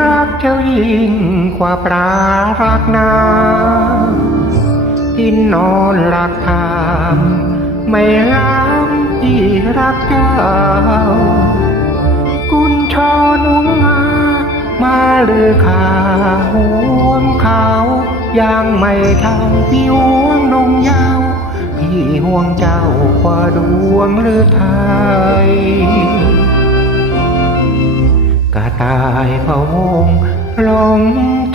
รักเจ้ายิ่งกว่าปลารักนากินนอนรักทามไม่ล้ำที่รักเจ้า กุญชรหนุงมามาหรือขาห่วงเขายังไม่เท่าพี่ห่วงนงยาว พี่ห่วงเจ้ากว่าดวงหรือไทย ตายพะวงลง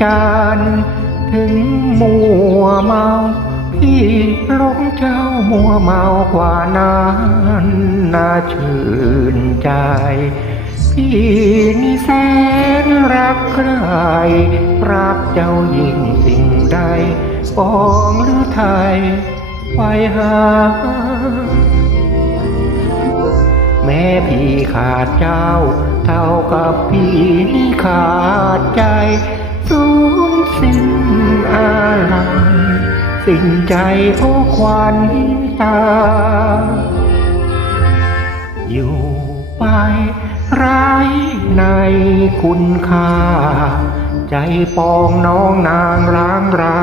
จานถึงมัวเมาพี่ลงเจ้ามัวเมากว่านั้นน่าชื่นใจพี่นี่แสนรักใครรักเจ้ายิ่งสิ่งใดปองหรือไทยไปหา แม้พี่ขาดเจ้า เท่ากับพี่ขาดใจ สูญสิ้นอะไรสิ้นใจเพราะควันตา อยู่ไปไร้ในคุณค่า ใจปองน้องนางร้างรา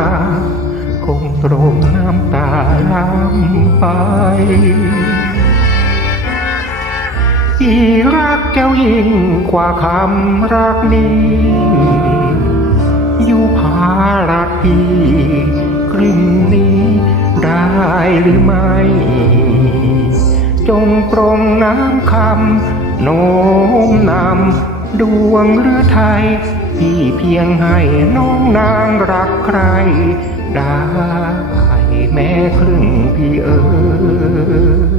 คงตรงน้ำตาล้ำไป ที่รักเจ้ายิ่งกว่าคำรักนี้ อยู่ภารักพี่ครึ่งนี้ได้หรือไม่ จงปรงน้ำคำโน้มนำดวงหรือไทยพี่เพียงให้น้องนางรักใคร ได้แม้ครึ่งพี่เอ๋ย